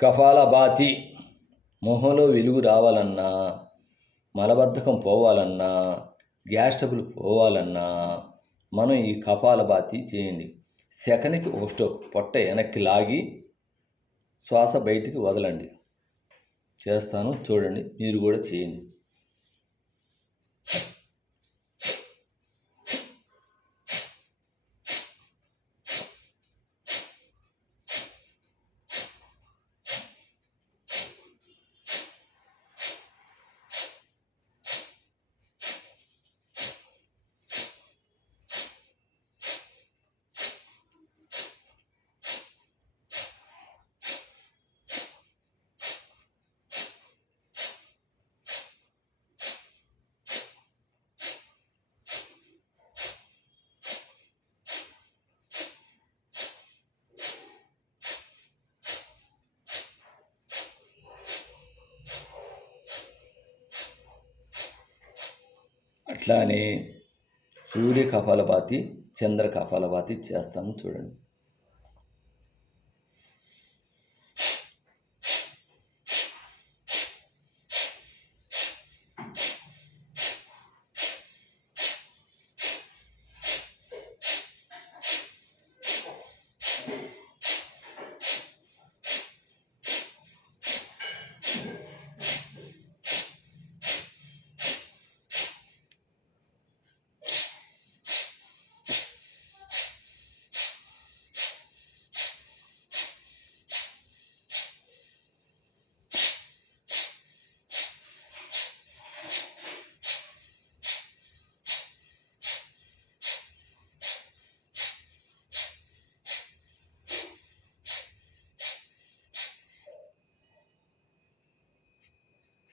కపాలభాతి మొహంలో వెలుగు రావాలన్నా మలబద్ధకం పోవాలన్నా గ్యాస్ ట్రబుల్ పోవాలన్నా మనం ఈ కపాలభాతి చేయండి. సెకనికి ఒక స్టోక్ పొట్ట వెనక్కి లాగి శ్వాస బయటికి వదలండి. చేస్తాను చూడండి మీరు కూడా చేయండి. అట్లానే సూర్య కపాలపాతి చంద్ర కపాలపాతి చేస్తాను చూడండి.